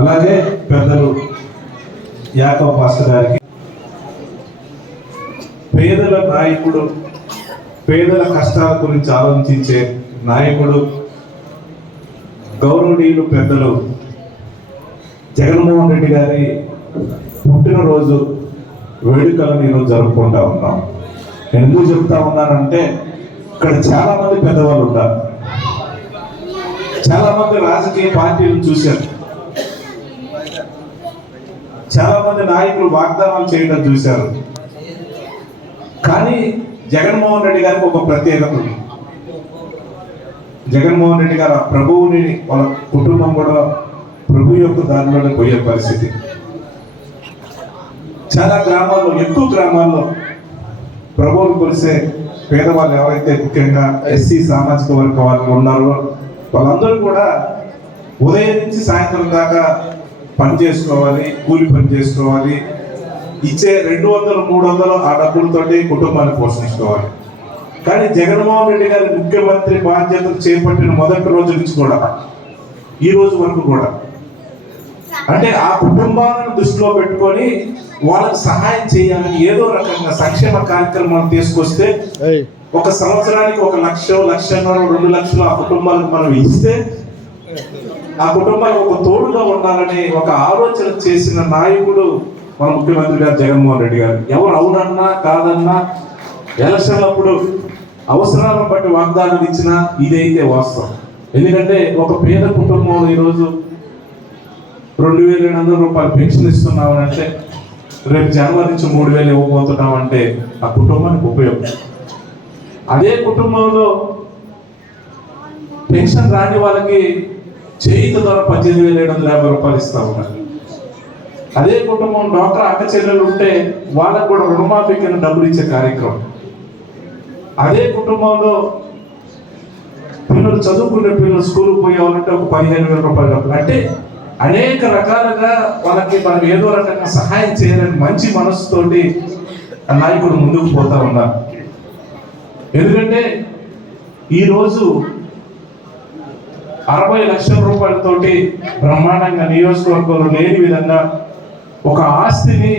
అలాగే పెద్దలు యాకో మాస్టర్ గారికి పేదల నాయకుడు పేదల కష్టాల గురించి ఆలోచించే నాయకుడు గౌరవనీయులు పెద్దలు జగన్మోహన్ రెడ్డి గారి పుట్టినరోజు వేడుకలను ఈరోజు జరుపుకుంటా ఉన్నాం. నేను ఎందుకు చెప్తా ఉన్నానంటే ఇక్కడ చాలా మంది పెద్దవాళ్ళు ఉన్నారు. చాలా మంది రాజకీయ పార్టీలు చూశారు. చాలా మంది నాయకులు వాగ్దానాలు చేయడం చూశారు. కానీ జగన్మోహన్ రెడ్డి గారికి ఒక ప్రత్యేకత ఉంది. జగన్మోహన్ రెడ్డి గారు ఆ ప్రభువుని వాళ్ళ కుటుంబం కూడా ప్రభు యొక్క దానిలోనే పోయే పరిస్థితి. చాలా గ్రామాల్లో ఎక్కువ గ్రామాల్లో ప్రభువుని కొలిసే పేదవాళ్ళు ఎవరైతే ముఖ్యంగా ఎస్సీ సామాజిక వర్గ వాళ్ళు ఉన్నారో వాళ్ళందరూ కూడా ఉదయం నుంచి సాయంత్రం దాకా పని చేసుకోవాలి కూలి పని చేసుకోవాలి. ఇచ్చే రెండు వందలు మూడు వందలు ఆ డబ్బులతోటి కుటుంబాన్ని పోషించుకోవాలి. కానీ జగన్మోహన్ రెడ్డి గారి ముఖ్యమంత్రి బాధ్యతలు చేపట్టిన మొదటి రోజు నుంచి కూడా ఈ రోజు వరకు కూడా. అంటే ఆ కుటుంబాలను దృష్టిలో పెట్టుకొని వాళ్ళకి సహాయం చేయాలని ఏదో రకంగా సంక్షేమ కార్యక్రమాలు తీసుకొస్తే ఒక సంవత్సరానికి ఒక లక్ష లక్షన్నర రెండు లక్షలు ఆ కుటుంబాలకు మనం ఇస్తే ఆ కుటుంబానికి ఒక తోడుగా ఉండాలని ఒక ఆలోచన చేసిన నాయకుడు మన ముఖ్యమంత్రి గారు జగన్మోహన్ రెడ్డి గారు. ఎవరు అవునన్నా కాదన్నా ఎలక్షన్లప్పుడు అవసరాలను బట్టి వాగ్దానాలు ఇచ్చినా ఇదైతే వాస్తవం. ఎందుకంటే ఒక పేద కుటుంబంలో ఈరోజు రెండు వేల ఏడు వందల రూపాయలు పెన్షన్ ఇస్తున్నావు అంటే రేపు జనవరి నుంచి మూడు వేలు ఇవ్వబోతున్నాం అంటే ఆ కుటుంబానికి ఉపయోగం. అదే కుటుంబంలో పెన్షన్ రాని వాళ్ళకి చేయిత ద్వారా పద్దెనిమిది వేల ఏడు వందల యాభై రూపాయలు ఇస్తా ఉన్నారు. అదే కుటుంబం డాక్టర్ అక్క చెల్లెలు ఉంటే వాళ్ళకు కూడా రుణమాఫీ కింద డబ్బులు ఇచ్చే కార్యక్రమం. అదే కుటుంబంలో పిల్లలు చదువుకునే పిల్లలు స్కూల్కి పోయేవాళ్ళంటే ఒక పదిహేను వేల రూపాయలు డబ్బులు. అంటే అనేక రకాలుగా వాళ్ళకి మనం ఏదో రకంగా సహాయం చేయాలని మంచి మనసుతోటి నాయకుడు ముందుకు పోతా ఉన్నారు. ఎందుకంటే ఈరోజు అరవై లక్షల రూపాయలతోటి బ్రహ్మాండంగా నియోజకవర్గంలో లేని విధంగా ఒక ఆస్తిని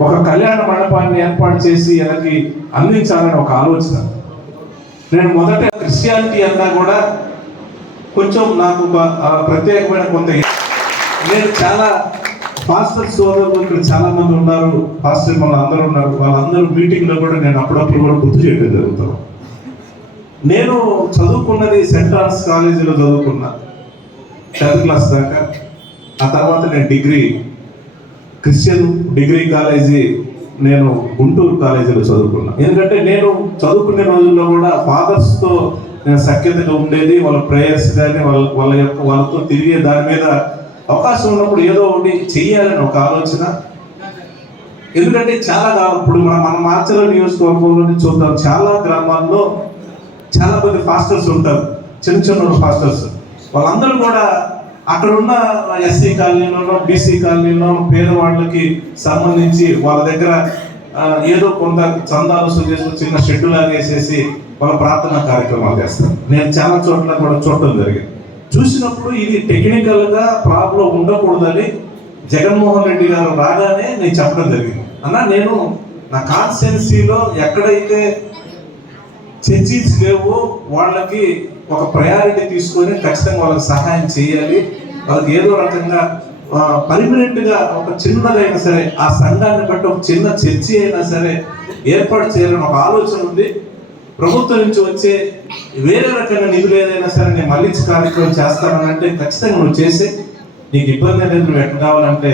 ఒక కళ్యాణ మండపాన్ని ఏర్పాటు చేసి ఎనకి అందించాలని ఒక ఆలోచన. నేను మొదట క్రిస్టియానిటీ అన్నా కూడా కొంచెం నాకు ఒక ప్రత్యేకమైన కొంత నేను చాలా పాస్టర్ సోదరులు ఇక్కడ చాలా మంది ఉన్నారు పాస్టర్ మన అందరూ ఉన్నారు వాళ్ళందరూ మీటింగ్లో కూడా నేను అప్పుడప్పుడు కూడా గుర్తు చేయడం జరుగుతాను నేను చదువుకున్నది సెంట్ ఆర్ట్స్ కాలేజీలో చదువుకున్నా. టెన్త్ క్లాస్ దాకా. ఆ తర్వాత నేను డిగ్రీ క్రిస్టియన్ డిగ్రీ కాలేజీ నేను గుంటూరు కాలేజీలో చదువుకున్నా. ఎందుకంటే నేను చదువుకునే రోజుల్లో కూడా ఫాదర్స్తో నేను సఖ్యతగా ఉండేది వాళ్ళ ప్రేయర్స్ కానీ వాళ్ళ వాళ్ళ యొక్క వాళ్ళతో తిరిగే దాని మీద అవకాశం ఉన్నప్పుడు ఏదో ఒకటి చెయ్యాలని ఒక ఆలోచన. ఎందుకంటే చాలా ఇప్పుడు మన మన మార్చల నియోజకవర్గంలో చూద్దాం చాలా గ్రామాల్లో చాలా మంది ఫాస్టర్స్ ఉంటారు. చిన్న చిన్న ఫాస్టర్స్ వాళ్ళందరూ కూడా అక్కడ ఉన్న ఎస్సీ కాలనీలోనో బీసీ కాలనీలో పేదవాళ్ళకి సంబంధించి వాళ్ళ దగ్గర ఏదో కొంత చందాలు వసూలు చేసుకుని చిన్న షెడ్డు లాగా వేసేసి వాళ్ళ ప్రార్థనా కార్యక్రమాలు చేస్తారు. నేను చాలా చోట్ల కూడా చూడటం జరిగింది. చూసినప్పుడు ఇది టెక్నికల్గా ప్రాబ్లం ఉండకూడదని జగన్మోహన్ రెడ్డి గారు రాగానే నేను చెప్పడం జరిగింది. అన్న నేను నా కాన్స్టెన్సీలో ఎక్కడైతే చర్చీస్ లేవు. వాళ్ళకి ఒక ప్రయారిటీ తీసుకొని ఖచ్చితంగా వాళ్ళకి సహాయం చేయాలి. వాళ్ళకి ఏదో రకంగా పర్మనెంట్గా ఒక చిన్నదైనా సరే ఆ సంఘాన్ని బట్టి ఒక చిన్న చర్చి అయినా సరే ఏర్పాటు చేయాలని ఒక ఆలోచన ఉంది. ప్రభుత్వం నుంచి వచ్చే వేరే రకమైన నిధులు ఏదైనా సరే నేను మళ్ళీ కార్యక్రమం చేస్తానని అంటే ఖచ్చితంగా నువ్వు చేసి. నీకు ఇబ్బంది అనేది నువ్వు ఎట్లా కావాలంటే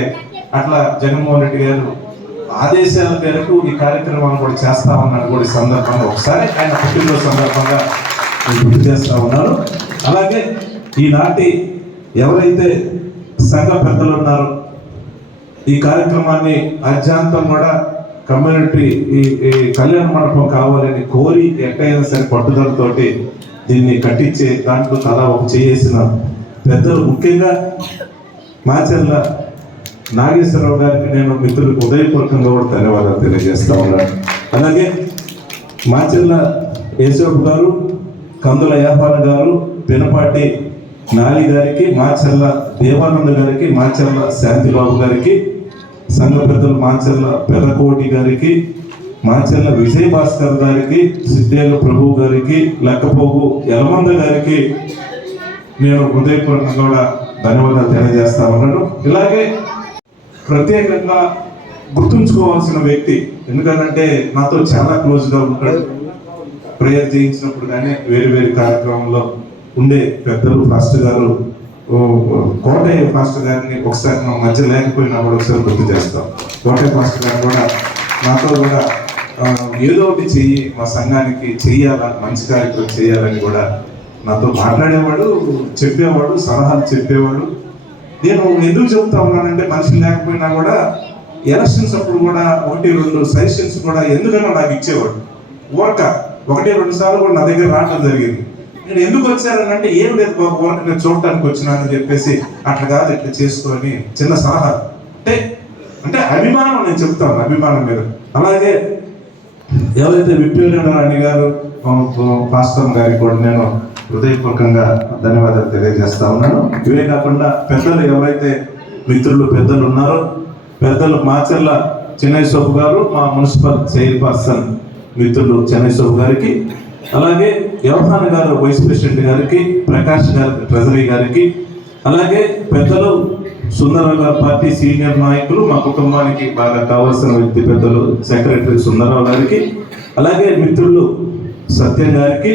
అట్లా జగన్మోహన్ రెడ్డి గారు ఆదేశాల మేరకు ఈ కార్యక్రమాన్ని కూడా చేస్తామన్నాడు కూడా ఈ సందర్భంగా. ఒకసారి ఆయన పుట్టినరోజు సందర్భంగా గుర్తు చేస్తా ఉన్నారు అలాగే ఈనాటి ఎవరైతే సంఘ పెద్దలు ఉన్నారో ఈ కార్యక్రమాన్ని అధ్యాంతం కూడా కమ్యూనిటీ ఈ ఈ కళ్యాణ మండపం కావాలని కోరి ఎట్టయినా సరే పట్టుదలతోటి దీన్ని కట్టించే దాంట్లో తలా ఒక చేసిన పెద్దలు ముఖ్యంగా మాచర్ల నాగేశ్వరరావు గారికి నేను మిత్రులకు ఉదయపూర్వకంగా కూడా ధన్యవాదాలు తెలియజేస్తా ఉన్నాను. అలాగే మాచర్ల యేసోపు గారు కందుల యాపాల గారు పినపాటి నాలి గారికి మాచర్ల దేవానంద గారికి మాచర్ల శాంతిబాబు గారికి సంఘ పెద్దలు మా చెల్ల పెద్దకోటి గారికి మాచర్ల విజయ్ భాస్కర్ గారికి సిద్ధేల ప్రభు గారికి లెక్కపోగు యలమంద గారికి నేను హృదయపూర్వకంగా కూడా ధన్యవాదాలు తెలియజేస్తా ఉన్నాను. ఇలాగే ప్రత్యేకంగా గుర్తుంచుకోవాల్సిన వ్యక్తి ఎందుకంటే నాతో చాలా క్లోజ్గా ఉంటాడు. ప్రేయర్ చేయించినప్పుడు కానీ వేరు వేరు కార్యక్రమంలో ఉండే పెద్దలు ఫాస్ట్ గారు కోటయ్య ఫాస్ట్ గారిని ఒకసారి మా మధ్య లేకపోయినా కూడా ఒకసారి గుర్తు చేస్తాం. కోటయ్య ఫాస్ట్ గారు కూడా నాతో కూడా ఏదో ఒకటి చెయ్యి మా సంఘానికి చెయ్యాలా మంచి కార్యక్రమం చేయాలని కూడా నాతో మాట్లాడేవాడు చెప్పేవాడు సలహాలు చెప్పేవాడు. నేను ఎందుకు చెప్తా ఉన్నానంటే మనిషి లేకపోయినా కూడా ఎలక్షన్స్ అప్పుడు కూడా ఒకటి రెండు సజెషన్స్ కూడా ఎందుకన్నా నాకు ఇచ్చేవాడు. వర్క ఒకటి రెండు సార్లు కూడా నా దగ్గర రావడం జరిగింది. నేను ఎందుకు వచ్చానంటే ఏం లేదు బాబు వర్క్ నేను చూడటానికి వచ్చినానని చెప్పేసి అట్లా కాదు ఇట్లా చేసుకొని చిన్న సలహా. అంటే అంటే అభిమానం నేను చెప్తాను అభిమానం మీద. అలాగే ఎవరైతే విక్టోరియా రాణి గారు పాస్తం గారికి కూడా నేను హృదయపూర్వకంగా ధన్యవాదాలు తెలియజేస్తా ఉన్నాను. ఇవే కాకుండా పెద్దలు ఎవరైతే మిత్రులు పెద్దలు ఉన్నారో పెద్దలు మాచర్ల చెన్నై సోపు గారు మా మున్సిపల్ చైర్పర్సన్ మిత్రులు చెన్నై సోపు గారికి అలాగే వ్యవహాన్ గారు వైస్ ప్రెసిడెంట్ గారికి ప్రకాష్ గారు ట్రెజరీ గారికి అలాగే పెద్దలు సుందరరావు పార్టీ సీనియర్ నాయకులు మా కుటుంబానికి బాగా కావాల్సిన వ్యక్తి పెద్దలు సెక్రటరీ సుందరరావు గారికి అలాగే మిత్రులు సత్యం గారికి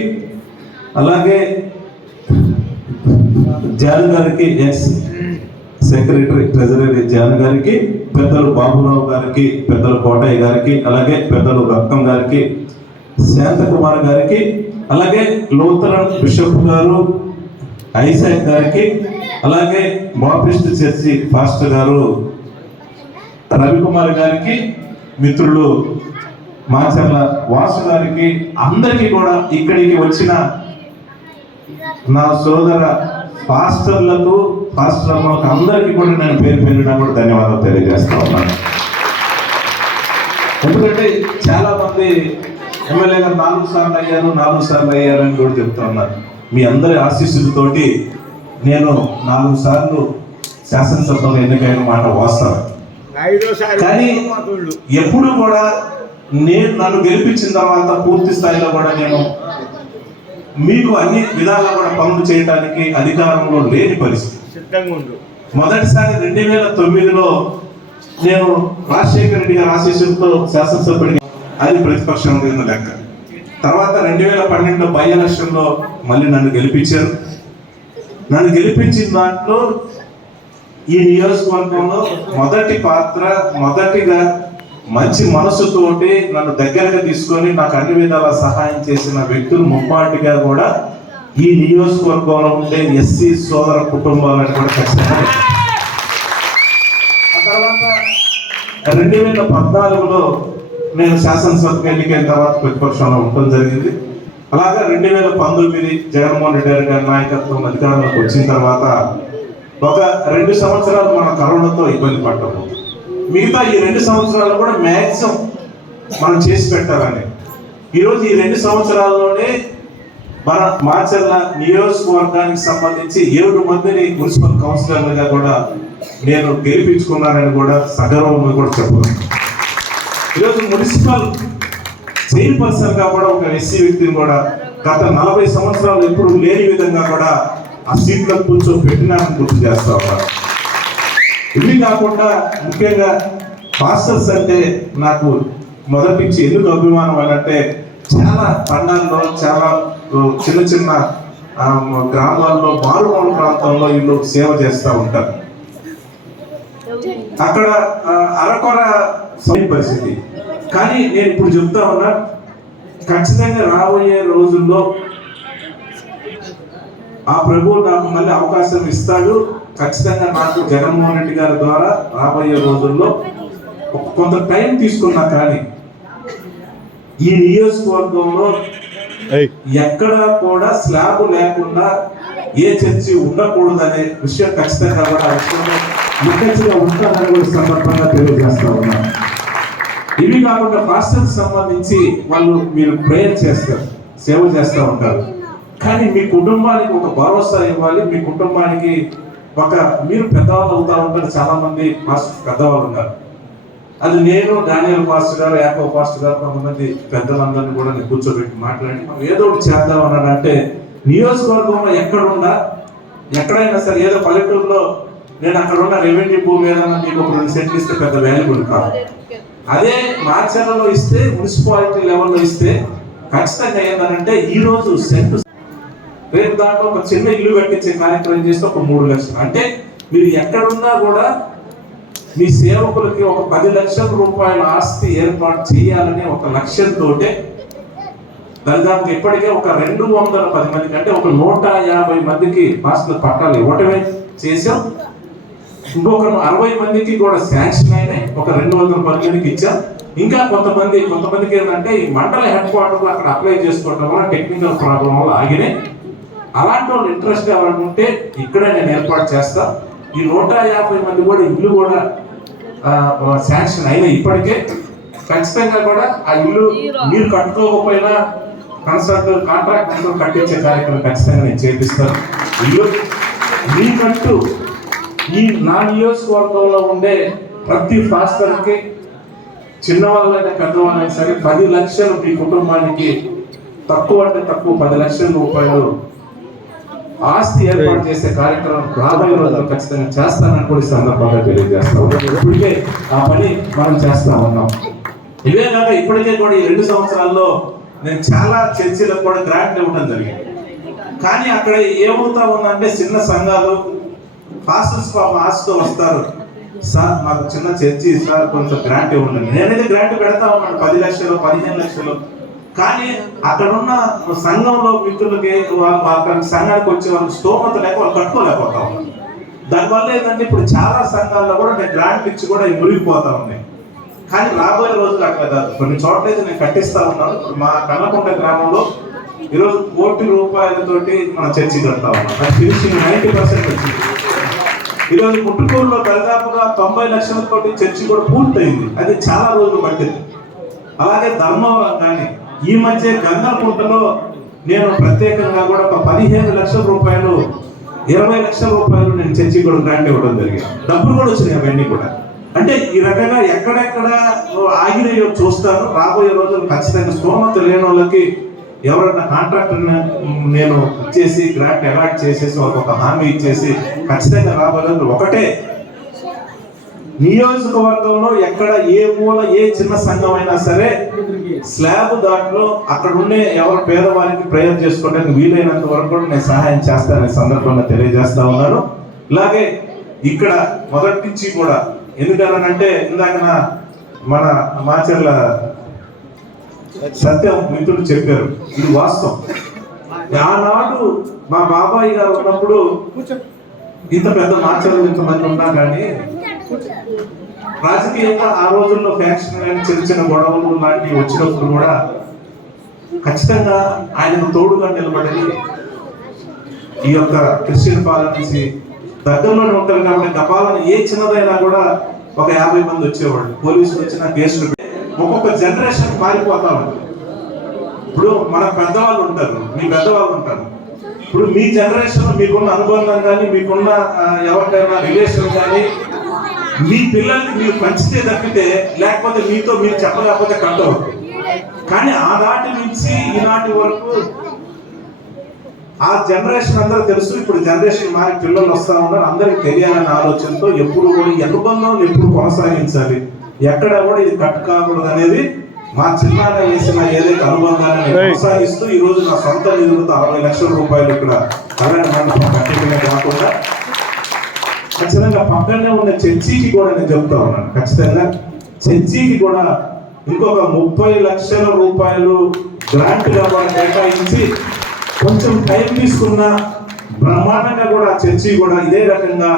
అలాగే జాన్ గారికి ఎస్ సెక్రటరీ ట్రెజరీ జాన్ గారికి పెద్దలు బాబురావు గారికి పెద్దలు కోటయ్య గారికి అలాగే పెద్దలు రత్నం గారికి శాంతకుమార్ గారికి అలాగే లూథరన్ బిషప్ గారు ఐసాక్ గారికి అలాగే బాపిస్ట్ చర్చి ఫాస్టర్ గారు రవికుమార్ గారికి మిత్రులు మాచర్ల వాసు గారికి అందరికీ కూడా ఇక్కడికి వచ్చిన నా సోదర పాస్టర్లకు పాస్టర్ అమ్మలకు అందరికీ కూడా నేను పేరు పేరున కూడా ధన్యవాదాలు తెలియజేస్తా ఉన్నాను. ఎందుకంటే చాలా మంది ఎమ్మెల్యే గారు నాలుగు సార్లు అయ్యారు నాలుగు సార్లు అయ్యారు అని కూడా చెప్తా ఉన్నారు. మీ అందరి ఆశీస్సులతోటి నేను నాలుగు సార్లు శాసనసభలో ఎన్నికైన మాట ఐదోసారి కానీ. ఎప్పుడు కూడా నేను నన్ను గెలిపించిన తర్వాత పూర్తి స్థాయిలో కూడా నేను మీకు అన్ని విధాలుగా కూడా పనులు చేయడానికి అధికారంలో లేని పరిస్థితి. మొదటిసారి రెండు వేల తొమ్మిదిలో నేను రాజశేఖర రెడ్డి గారి ఆశీస్సులతో శాసనసభ్యుడిగా అది ప్రతిపక్షం కింద లెక్క. తర్వాత రెండు వేల పన్నెండులో బై ఎలక్షన్లో మళ్ళీ నన్ను గెలిపించారు. నన్ను గెలిపించిన దాంట్లో ఈ నియోజకవర్గంలో మొదటి పాత్ర మొదటిగా మంచి మనసుతోటి నన్ను దగ్గరగా తీసుకొని నాకు అన్ని విధాల సహాయం చేసిన వ్యక్తులు ముమ్మాటిగా కూడా ఈ నియోజకవర్గంలో ఉండే ఎస్సీ సోదర కుటుంబాలను కూడా ఖచ్చితంగా ఆ తర్వాత రెండు వేల పద్నాలుగులో నేను శాసనసభకు ఎన్నికైన తర్వాత ప్రతిపక్షంలో ఉండడం జరిగింది. అలాగే రెండు వేల పంతొమ్మిది జగన్మోహన్ రెడ్డి గారి నాయకత్వం అధికారంలోకి వచ్చిన తర్వాత ఒక రెండు సంవత్సరాలు మన కరోనాతో ఇబ్బంది పడ్డాము. మిగతా ఈ రెండు సంవత్సరాలు కూడా మ్యాక్సిమం మనం చేసి పెట్టాలని ఈరోజు ఈ రెండు సంవత్సరాల్లోనే మన మాచర్ల నియోజకవర్గానికి సంబంధించి ఏడు మందిని మున్సిపల్ కౌన్సిలర్లుగా కూడా నేను గెలిపించుకున్నానని కూడా సగర్వంగా కూడా చెప్పాను ఈరోజు మున్సిపల్ చైర్పర్సన్గా కూడా ఒక ఎస్సీ వ్యక్తిని కూడా గత నలభై సంవత్సరాలు ఎప్పుడు లేని విధంగా కూడా ఆ సీట్లో కూర్చో పెట్టినానని గుర్తు చేస్తా ఉన్నారు ఇవి కాకుండా ముఖ్యంగా పాస్టర్స్ అంటే నాకు మొదటించి ఎందుకు అభిమానం అని అంటే చాలా పండాల్లో చాలా చిన్న చిన్న గ్రామాల్లో మారుమూల ప్రాంతంలో వీళ్ళు సేవ చేస్తూ ఉంటారు. అక్కడ అరకొర పరిస్థితి. కానీ నేను ఇప్పుడు చెప్తా ఉన్నా ఖచ్చితంగా రాబోయే రోజుల్లో ఆ ప్రభువు నాకు మళ్ళీ అవకాశం ఇస్తాడు. ఖచ్చితంగా నాకు జగన్మోహన్ రెడ్డి గారి ద్వారా రాబోయే రోజుల్లో కొంత టైం తీసుకున్నా కానీ ఈ నియోజకవర్గంలో ఎక్కడ కూడా స్లాబ్ లేకుండా ఏ చర్చి ఉండకూడదనే విషయం ఖచ్చితంగా కూడా ముఖ్యంగా కూడా సందర్భంగా తెలియజేస్తా ఉన్నాను ఇవి కాకుండా పాస్టర్కి సంబంధించి వాళ్ళు మీరు ప్రేయర్ చేస్తారు సేవ చేస్తూ ఉంటారు. కానీ మీ కుటుంబానికి ఒక భరోసా ఇవ్వాలి. మీ కుటుంబానికి ఒక మీరు పెద్దవాళ్ళు అవుతా ఉంటారు. చాలా మంది మాస్టర్ పెద్దవాళ్ళు ఉన్నారు. అది నేను డానియల్ మాస్టర్ గారు యాకో మాస్టర్ గారు కొంతమంది పెద్దలందరినీ కూడా నేను కూర్చోబెట్టి మాట్లాడి మనం ఏదో ఒకటి చేద్దాం అన్నాడంటే నియోజకవర్గంలో ఎక్కడున్నా ఎక్కడైనా సరే ఏదో పల్లెటూరులో నేను అక్కడ ఉన్న రెవెన్యూ భూమి ఏదైనా మీకు ఒక రెండు సెంట్లు ఇస్తే పెద్ద వాల్యుబుల్ కాదు. అదే మార్చర్లలో ఇస్తే మున్సిపాలిటీ లెవెల్లో ఇస్తే ఖచ్చితంగా ఏంటంటే ఈ రోజు సెంటు రేపు దాంట్లో ఒక చిన్న ఇల్లు కట్టించే కార్యక్రమం చేస్తే ఒక మూడు లక్షలు. అంటే మీరు ఎక్కడున్నా కూడా మీ సేవకులకి ఒక పది లక్షల రూపాయల ఆస్తి ఏర్పాటు చేయాలనే ఒక లక్ష్యంతో దాదాపు ఇప్పటికే ఒక రెండు వందల పది మందికి అంటే ఒక నూట యాభై మందికి మాస్టర్ పట్టాలు ఇవ్వటమే చేసాం ఇంకొక అరవై మందికి కూడా శాంక్షన్ అయినాయి. ఒక రెండు వందల పది మందికి ఇచ్చాం. ఇంకా కొంతమంది కొంతమందికి ఏంటంటే ఈ మండల హెడ్ క్వార్టర్ అక్కడ అప్లై చేసుకోవడం వల్ల టెక్నికల్ ప్రాబ్లం వల్ల ఆగినాయి. అలాంటి వాళ్ళు ఇంట్రెస్ట్ ఎవరైనా ఉంటే ఇక్కడే నేను ఏర్పాటు చేస్తా. ఈ నూట యాభై మంది కూడా ఇల్లు కూడా శాంక్షన్ అయినాయి ఇప్పటికే. ఖచ్చితంగా కూడా ఆ ఇల్లు మీరు కట్టుకోకపోయినా కన్సల్ట్ కాంట్రాక్ట్ కట్టించే కార్యక్రమం ఖచ్చితంగా నేను చేపిస్తాను. ఇల్లు మీకంటూ ఈ నా నియోజకవర్గంలో ఉండే ప్రతి ఫాస్టర్కి చిన్నవాళ్ళైనా పెద్దవాళ్ళైనా సరే పది లక్షలు మీ కుటుంబానికి తక్కువ అంటే తక్కువ పది లక్షల రూపాయలు ఆస్తి ఏర్పాటు చేసే కార్యక్రమం రాబోయే రోజుల్లో ఖచ్చితంగా చేస్తానని కూడా ఈ సందర్భంగా తెలియజేస్తాం ఇప్పటికే ఆ పని మనం చేస్తా ఉన్నాం. ఇవే కాక ఇప్పటికే కూడా ఈ రెండు సంవత్సరాల్లో నేను చాలా చర్చిలకు కూడా గ్రాంట్ ఇవ్వడం జరిగింది. కానీ అక్కడ ఏమవుతా ఉందంటే చిన్న సంఘాలు పాస్టర్స్ పాపం ఆశతో వస్తారు. సార్ మాకు చిన్న చర్చి సార్ కొంచెం గ్రాంట్ ఇవ్వండి. నేనైతే గ్రాంట్ పెడతా ఉన్నాను. పది లక్షలు పదిహేను లక్షలు. కానీ అక్కడున్న సంఘంలో మిత్రులకి అక్కడ సంఘానికి వచ్చే వాళ్ళు స్తోమత లేక వాళ్ళు కట్టుకోలేకపోతా. ఉన్నారు దానివల్ల ఏంటంటే ఇప్పుడు చాలా సంఘాల్లో కూడా నేను గ్రాంట్ ఇచ్చి కూడా మురిగిపోతా ఉన్నాయి. కానీ రాబోయే రోజులు అట్లా కాదు. కొన్ని చోట్ల అయితే నేను కట్టిస్తా ఉన్నాను. మా కన్నకొండ గ్రామంలో ఈరోజు కోటి రూపాయలతోటి మన చర్చి కడతా ఉన్నాం. అది ఫినిషింగ్ నైంటీ పర్సెంట్ వచ్చింది. ఈరోజు పుట్టుకూరులో దాదాపుగా తొంభై లక్షలతోటి చర్చి కూడా పూర్తయింది. అది చాలా రోజులు పట్టింది. అలాగే ధర్మవరం కానీ ఈ మధ్య గంగాపూటలో నేను ప్రత్యేకంగా కూడా ఒక పదిహేను లక్షల రూపాయలు ఇరవై లక్షల రూపాయలు నేను చర్చి కూడా గ్రాంట్ ఇవ్వడం జరిగింది. డబ్బులు కూడా వచ్చినాయి అవన్నీ కూడా. అంటే ఈ రకంగా ఎక్కడెక్కడ ఆగినాయో చూస్తాను. రాబోయే రోజులు ఖచ్చితంగా స్తోమత లేని వాళ్ళకి ఎవరన్నా కాంట్రాక్టర్ నేను ఇచ్చేసి గ్రాంట్ అలాట్ చేసేసి వాళ్ళకి ఒక హామీ ఇచ్చేసి ఖచ్చితంగా రాబోయే ఒకటే నియోజకవర్గంలో ఎక్కడ ఏ మూల ఏ చిన్న సంఘం అయినా సరే స్లాబ్ దాంట్లో అక్కడ ఉండే ఎవరు పేదవారికి ప్రేయర్ చేసుకోవడానికి వీలైనంత వరకు కూడా నేను సహాయం చేస్తానని సందర్భంగా తెలియజేస్తా ఉన్నాను. ఇలాగే ఇక్కడ మొదటి నుంచి కూడా ఎందుకనంటే ఇందాక మన మాచర్ల సత్యం మిత్రుడు చెప్పారు ఇది వాస్తవం. ఆనాడు మా బాబాయ్ గారు ఉన్నప్పుడు ఇంత పెద్ద మాచర్లు ఇంతమంది ఉన్నా కానీ రాజకీయంగా ఆ రోజుల్లో ఫ్యాక్షన్ చిన్న చిన్న గొడవలు లాంటివి వచ్చినప్పుడు కూడా ఖచ్చితంగా ఆయనకు తోడుగా నిలబడని ఈ యొక్క క్రిస్టియన్ పాలన నుంచి దగ్గరలోనే ఉంటారు కాబట్టి గపాలను ఏ చిన్నదైనా కూడా ఒక యాభై మంది వచ్చేవాళ్ళు. పోలీసులు వచ్చిన కేసులు ఒక్కొక్క జనరేషన్ మారిపోతా ఉంటుంది ఇప్పుడు మన పెద్దవాళ్ళు ఉంటారు మీ పెద్దవాళ్ళు ఉంటారు. ఇప్పుడు మీ జనరేషన్ మీకున్న అనుబంధం కానీ మీకున్న ఎవరికైనా రిలేషన్ కానీ మీ పిల్లల్ని మీరు పంచితే తప్పితే లేకపోతే మీతో మీరు చెప్పలేకపోతే కట్ కానీ ఆనాటి నుంచి ఈనాటి వరకు ఆ జనరేషన్ అందరూ తెలుసు ఇప్పుడు జనరేషన్ మారి పిల్లలు వస్తా ఉన్నారు అందరికి తెలియాలనే ఆలోచనతో ఎప్పుడు కూడా అనుబంధం ఎప్పుడు కొనసాగించాలి. ఎక్కడ కూడా ఇది కట్ కాకూడదు అనేది మా చిన్నాన్న వేసిన ఏదైతే అనుబంధాన్ని కొనసాగిస్తూ ఈ రోజు నా సొంత నిధులతో అరవై లక్షల రూపాయలు ఇక్కడ కళ్యాణ మండపం కాకుండా ఖచ్చితంగా పక్కనే ఉన్న చర్చికి కూడా నేను చెప్తా ఉన్నాను. ఖచ్చితంగా చర్చికి కూడా ఇంకొక ముప్పై లక్షల రూపాయలు గ్రాంట్గా కూడా కేటాయించి కొంచెం టైం తీసుకున్న బ్రహ్మాండంగా కూడా చర్చి కూడా ఇదే రకంగా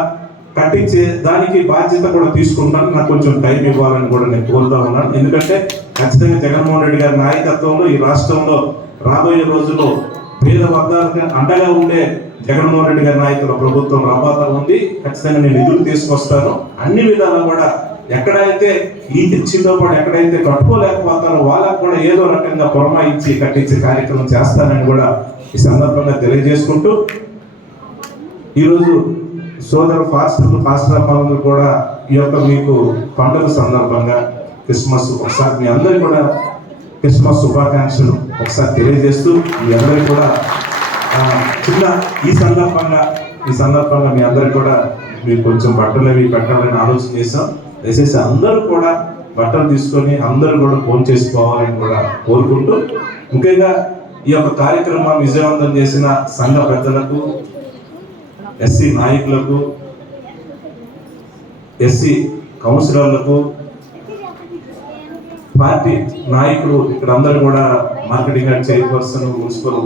కట్టించే దానికి బాధ్యత కూడా తీసుకుంటాను. నాకు కొంచెం టైం ఇవ్వాలని కూడా నేను కోరుతా ఉన్నాను. ఎందుకంటే ఖచ్చితంగా జగన్మోహన్ రెడ్డి గారి నాయకత్వంలో ఈ రాష్ట్రంలో రాబోయే రోజుల్లో పేద వర్గాలకు అండగా ఉండే జగన్మోహన్ రెడ్డి గారి నాయకుల ప్రభుత్వం రాబోతా ఉంది. ఖచ్చితంగా నేను నిధులు తీసుకొస్తాను. అన్ని విధాలు కూడా ఎక్కడైతే ఈ తెచ్చిందో పాటు ఎక్కడైతే కట్టుకోలేకపోతారో వాళ్ళకు కూడా ఏదో రకంగా పురమాయించి కట్టించే కార్యక్రమం చేస్తానని కూడా ఈ సందర్భంగా తెలియజేసుకుంటూ ఈరోజు సోదరు ఫాస్టర్లు ఫాస్టర్ అమ్మాయిలు కూడా ఈ యొక్క మీకు పండుగ సందర్భంగా క్రిస్మస్ ఒకసారి మీ అందరికీ కూడా క్రిస్మస్ శుభాకాంక్షలు ఒకసారి తెలియజేస్తూ మీ అందరికీ కూడా చిన్న ఈ సందర్భంగా ఈ సందర్భంగా మీ అందరికి కూడా మీరు కొంచెం బట్టలు అవి పెట్టాలని ఆలోచన చేసాం దయచేసి అందరూ కూడా బట్టలు తీసుకొని అందరూ కూడా ఫోన్ చేసుకోవాలని కూడా కోరుకుంటూ ముఖ్యంగా ఈ యొక్క కార్యక్రమం విజయవంతం చేసిన సంఘ పెద్దలకు ఎస్సీ నాయకులకు ఎస్సీ కౌన్సిలర్లకు పార్టీ నాయకులు ఇక్కడ అందరూ కూడా మార్కెటింగ్ చైర్పర్సన్ మున్సిపల్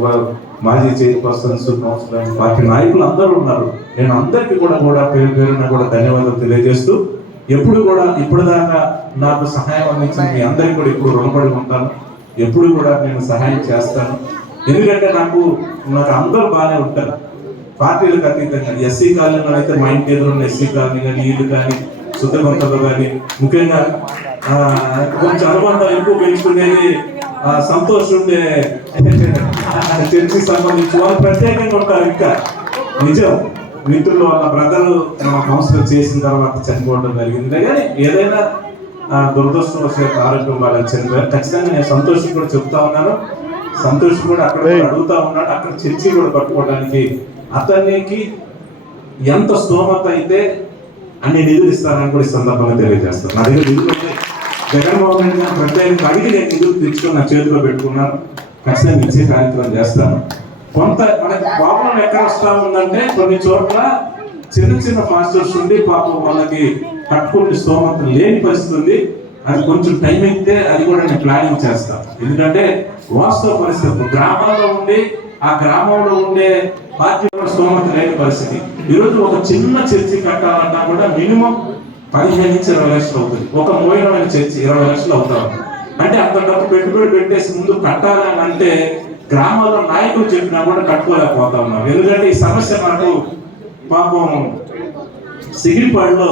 మాజీ చైర్పర్సన్స్ కౌన్సిలర్ పార్టీ నాయకులు అందరూ ఉన్నారు. నేను అందరికీ కూడా కూడా పేరు పేరున కూడా ధన్యవాదాలు తెలియజేస్తూ ఎప్పుడు కూడా ఇప్పుడు దాకా నాకు సహాయం అందించిన మీ అందరికీ కూడా ఇప్పుడు రుణపడి ఉంటాను. ఎప్పుడు కూడా నేను సహాయం చేస్తాను. ఎందుకంటే నాకు నాకు అందరూ బాగానే ఉంటారు. పార్టీలకు అతీతంగా ఎస్సీ కాలనీలో అయితే మా ఇంటి ఎదురున్న ఎస్సీ కాలనీ కానీ ఇల్లు కానీ శుద్ధగుంతలు కానీ ముఖ్యంగా కొంచెం అనుబంధం ఎక్కువ పెంచుకునేది సంతోష్ ఉండే చర్చికి సంబంధించి వాళ్ళు ప్రత్యేకంగా ఉంటారు ఇంకా. నిజం. మిత్రులు వాళ్ళ బ్రదర్ కౌన్సిలర్ చేసిన తర్వాత చనిపోవడం జరిగింది. కానీ ఏదైనా ఆ, దురదృష్టం వచ్చే ఆరోగ్యం వాళ్ళని చనిపోయారు. ఖచ్చితంగా నేను సంతోషం కూడా చెప్తా ఉన్నాను. సంతోష్ కూడా అక్కడ కూడా అడుగుతా ఉన్నాడు అక్కడ చర్చి కూడా కట్టుకోవడానికి అతనికి ఎంత స్తోమత అయితే అన్ని నిధులు ఇస్తానని కూడా ఈ సందర్భంగా తెలియజేస్తాను. నా దగ్గర నిధులు ఉన్నాయి. జగన్మోహన్ రెడ్డి గారు ప్రత్యేకంగా అడిగి నేను నిధులు తెచ్చుకొని నా చేతిలో పెట్టుకున్నాను ఖచ్చితంగా ఇచ్చే కార్యక్రమం చేస్తాను. కొంత మనకి ప్రాబ్లం ఎక్కడ వస్తా ఉందంటే కొన్ని చోట్ల చిన్న చిన్న మాస్టర్స్ ఉండి పాపం వాళ్ళకి కట్టుకునే స్తోమత లేని పరిస్థితి ఉంది. అది కొంచెం టైం అయితే అది కూడా నేను ప్లానింగ్ చేస్తాను ఎందుకంటే వాస్తవ పరిస్థితి గ్రామాల్లో ఉండి ఆ గ్రామంలో ఉండే పార్టీ స్తోమత లేని పరిస్థితి. ఈరోజు ఒక చిన్న చర్చి కట్టాలన్నా కూడా మినిమం పదిహేను నుంచి ఇరవై లక్షలు అవుతుంది. ఒక మోయనమైన చర్చి ఇరవై లక్షలు అవుతారు అంటే అంత డబ్బు పెట్టుబడి పెట్టేసి ముందు కట్టాలని అంటే గ్రామాల్లో నాయకులు చెప్పినా కూడా కట్టుకోలేకపోతా ఉన్నాం. ఎందుకంటే ఈ సమస్య నాకు పాపం సిగిరిపాడులో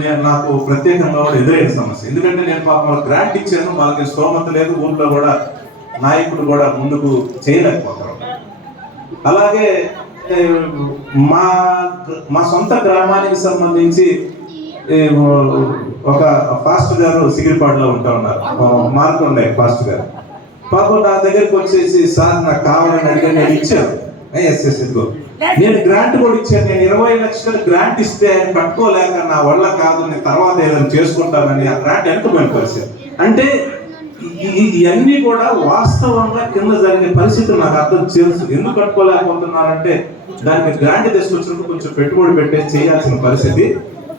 నేను నాకు ప్రత్యేకంగా కూడా ఎదురైన సమస్య. ఎందుకంటే నేను పాపం గ్రాంట్ ఇచ్చాను వాళ్ళకి స్తోమత లేదు ఊళ్ళో కూడా నాయకులు కూడా ముందుకు చేయలేకపోతారు. అలాగే మా మా సొంత గ్రామానికి సంబంధించి ఒక ఫాస్ట్ గారు సిగిరిపాడులో ఉంటా ఉన్నారు. మార్కొండే ఫాస్ట్ గారు. పాపం నా దగ్గరికి వచ్చేసి సార్ నాకు కావాలని అడిగితే నేను ఇచ్చాను. ఎస్ ఇదిగో నేను గ్రాంట్ కూడా ఇచ్చాను. నేను ఇరవై లక్షలు గ్రాంట్ ఇస్తే ఆయన కట్టుకోలేక నా వల్ల కాదు. నేను తర్వాత ఏదైనా చేసుకుంటానని ఆ గ్రాంట్ వెనకపోయిన పరిస్థితి. అంటే ఇవన్నీ కూడా వాస్తవంగా కింద జరిగే పరిస్థితి నాకు అర్థం తెలుసు. ఎందుకు కట్టుకోలేకపోతున్నానంటే దానికి గ్రాంట్ తీసుకొచ్చినప్పుడు కొంచెం పెట్టుబడి పెట్టేసి చేయాల్సిన పరిస్థితి.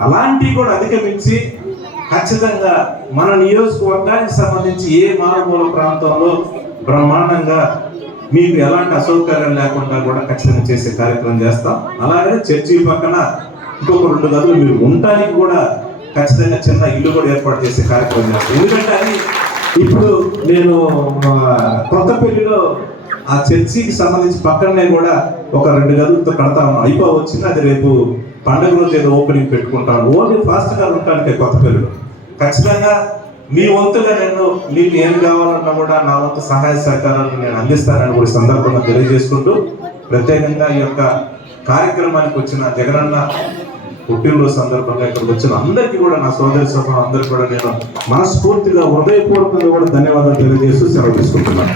అలాంటివి కూడా అధిగమించి ఖచ్చితంగా మన నియోజకవర్గానికి సంబంధించి ఏ మారుమూల ప్రాంతంలో బ్రహ్మాండంగా మీకు ఎలాంటి అసౌకర్యం లేకుండా కూడా ఖచ్చితంగా చేసే కార్యక్రమం చేస్తాం. అలాగే చర్చి పక్కన ఇంకొక రెండు గదులు మీరు ఉండటానికి కూడా ఖచ్చితంగా చిన్న ఇల్లు కూడా ఏర్పాటు చేసే కార్యక్రమం చేస్తాం. ఎందుకంటే అది ఇప్పుడు నేను కొత్తపల్లిలో ఆ చర్చికి సంబంధించి పక్కనే కూడా ఒక రెండు గదులతో కడతా ఉన్నాం. అయిపో వచ్చింది అది రేపు పండగ రోజు ఏదో ఓపెనింగ్ పెట్టుకుంటాను. ఓన్లీ ఫాస్ట్గా ఉండటానికి కొత్త పిల్లలు ఖచ్చితంగా మీ వంతుగా నేను మీకు ఏం కావాలన్నా కూడా నా వంతు సహాయ సహకారాలు నేను అందిస్తానని కూడా సందర్భంగా తెలియజేసుకుంటూ ప్రత్యేకంగా ఈ యొక్క కార్యక్రమానికి వచ్చిన జగనన్న పుట్టినరోజు సందర్భంగా ఇక్కడికి వచ్చిన అందరికీ కూడా నా సోదరి సభ అందరికీ కూడా నేను మనస్ఫూర్తిగా హృదయపూర్వకంగా కూడా ధన్యవాదాలు తెలియజేస్తూ సెలవు తీసుకుంటున్నాను.